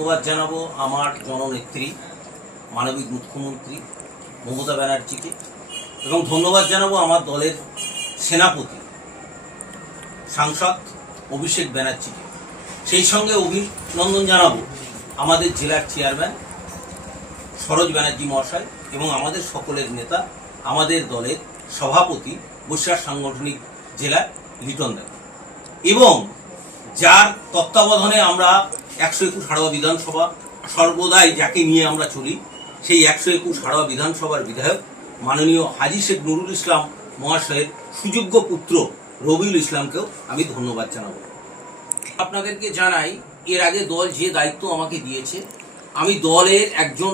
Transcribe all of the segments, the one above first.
ধন্যবাদ জানাব আমার জননেত্রী, মানবিক মুখ্যমন্ত্রী মমতা ব্যানার্জিকে, এবং ধন্যবাদ জানাব আমার দলের সেনাপতি, সাংসদ অভিষেক ব্যানার্জিকে। সেই সঙ্গে অভিনন্দন জানাব আমাদের জেলার চেয়ারম্যান সরোজ ব্যানার্জি মহাশয় এবং আমাদের সকলের নেতা, আমাদের দলের সভাপতি, বসিরহাট সাংগঠনিক জেলার লিটন দেব এবং যার তত্ত্বাবধানে আমরা একশো একুশ হাড়োয়া বিধানসভা, সর্বদাই যাকে নিয়ে আমরা চলি, সেই একশো একুশ হাড়োয়া বিধানসভার বিধায়ক মাননীয় হাজি শেখ নুরুল ইসলাম মহাশয়ের সুযোগ্য পুত্র রবিউল ইসলামকেও আমি ধন্যবাদ জানাব। আপনাদেরকে জানাই, এর আগে দল যে দায়িত্ব আমাকে দিয়েছে, আমি দলের একজন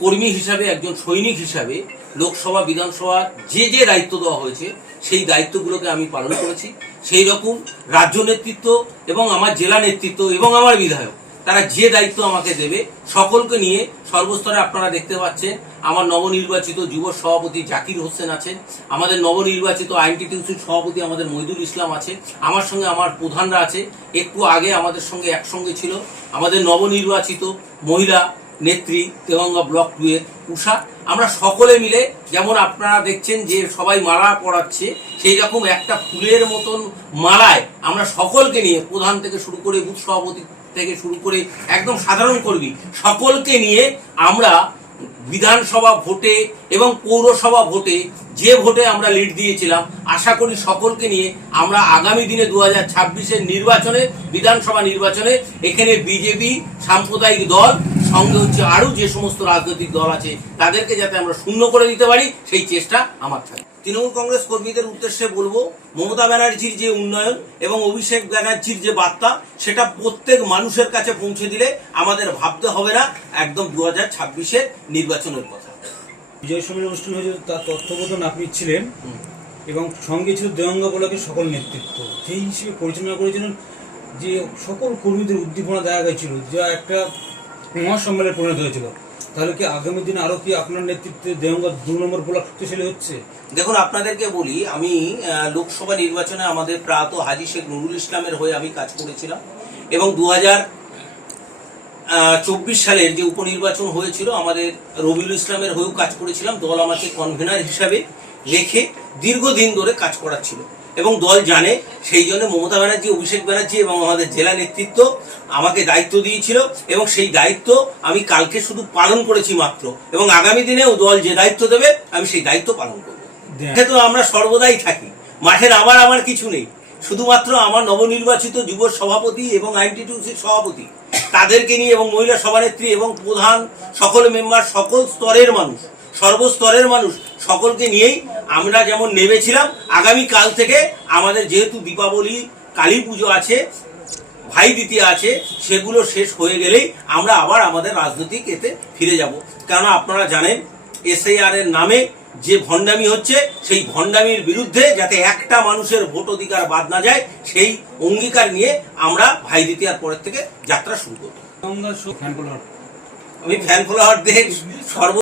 কর্মী হিসাবে, একজন সৈনিক হিসাবে লোকসভা বিধানসভা যে যে দায়িত্ব দেওয়া হয়েছে, সেই দায়িত্বগুলোকে আমি পালন করেছি। সেই রকম রাজ্য নেতৃত্ব এবং আমার জেলা নেতৃত্ব এবং আমার বিধায়ক, তারা যে দায়িত্ব আমাকে দেবে, সকলকে নিয়ে সর্বস্তরে আপনারা দেখতে পাচ্ছেন, আমার নবনির্বাচিত যুব সভাপতি জাকির হোসেন আছেন, আমাদের নবনির্বাচিত আইনটিটিউসির সভাপতি আমাদের মহিদুল ইসলাম আছে আমার সঙ্গে আমার প্রধানরা আছে একটু আগে আমাদের সঙ্গে একসঙ্গে ছিল, আমাদের নবনির্বাচিত মহিলা নেত্রী তেগঙ্গা ব্লক টু এর উষা। আমরা সকলে মিলে যেমন আপনারা দেখছেন যে সবাই মালা পড়াচ্ছে সেই রকম একটা ফুলের মতন মালায় আমরা সকলকে নিয়ে প্রধান থেকে শুরু করে বুথ সভাপতি থেকে শুরু করে একদম সাধারণ কর্মী সকলকে নিয়ে আমরা বিধানসভা ভোটে এবং পৌরসভা ভোটে যে ভোটে আমরা লিড দিয়েছিলাম, আশা করি সকলকে নিয়ে আমরা আগামী দিনে দু হাজার নির্বাচনে, বিধানসভা নির্বাচনে এখানে বিজেপি সাম্প্রদায়িক দল সঙ্গে হচ্ছে আরও যে সমস্ত রাজনৈতিক দল আছে তাদেরকে যাতে আমরা শূন্য করে দিতে পারি সেই চেষ্টা আমার থাকে। তৃণমূল কংগ্রেস কর্মীদের উদ্দেশ্যে বলব মমতা ব্যানার্জির যে উন্নয়ন এবং অভিষেক ব্যানার্জির যে বার্তা সেটা প্রত্যেক মানুষের কাছে পৌঁছে দিলে আমাদের ভাবতে হবে না একদম দু হাজার ছাব্বিশের নির্বাচনের কথা। বিজয় সমিতির অনুষ্ঠান হয়েছে তার তত্ত্বাবধান আপনি ছিলেন এবং সঙ্গে ছিল দেওয়াঙ্গা ব্লকের সকল নেতৃত্ব। সেই হিসেবে পরিচালনা করেছিলেন যে সকল কর্মীদের উদ্দীপনা দেখা গেছিল যা একটা মহাসম্মেলনে পরিণত হয়েছিল। তাহলে কি আগামী দিনে আরও কি আপনার নেতৃত্বে দেওয়াঙ্গা দু নম্বর ব্লক শক্তিশালী হচ্ছে? দেখুন, আপনাদেরকে বলি, আমি লোকসভা নির্বাচনে আমাদের প্রাত হাজি শেখ নুরুল ইসলামের হয়ে আমি কাজ করেছিলাম এবং দু চব্বিশ সালের যে উপনির্বাচন হয়েছিল, আমাদের রবিউল ইসলামের হয়েও কাজ করেছিলাম। দল আমাকে কনভেনার হিসাবে রেখে দীর্ঘদিন ধরে কাজ করাচ্ছিল এবং দল জানে। সেই জন্য মমতা ব্যানার্জি অভিষেক ব্যানার্জি এবং আমাদের জেলা নেতৃত্ব আমাকে দায়িত্ব দিয়েছিল এবং সেই দায়িত্ব আমি কালকে শুধু পালন করেছি মাত্র এবং আগামী দিনেও দল যে দায়িত্ব দেবে আমি সেই দায়িত্ব পালন করব। তো আমরা সর্বদাই থাকি। মাঠের আমার আমার কিছু নেই। শুধুমাত্র আমার নবনির্বাচিত যুব সভাপতি এবং আইনটিটিউসির সভাপতি তাদেরকে নিয়ে এবং মহিলা সভানেত্রী এবং প্রধান সকল মেম্বার সকল স্তরের মানুষ সর্বস্তরের মানুষ সকলকে নিয়েই আমরা যেমন নেমেছিলাম আগামী কাল থেকে আমাদের যেহেতু দীপাবলি কালী পুজো আছে ভাই দ্বিতীয় আছে সেগুলো শেষ হয়ে গেলেই আমরা আবার আমাদের রাজনৈতিক এতে ফিরে যাব। কারণ আপনারা জানেন এসআইআর এর নামে যে ভণ্ডামি হচ্ছে সেই ভণ্ডামির বিরুদ্ধে যাতে একটা মানুষের ভোট অধিকার বাদ না যায় সেই অঙ্গীকার নিয়ে আমরা ভাই দ্বিতীয়ার পরের থেকে যাত্রা শুরু করব। আমি ফ্যান ফলোয়ার দিয়ে সর্ব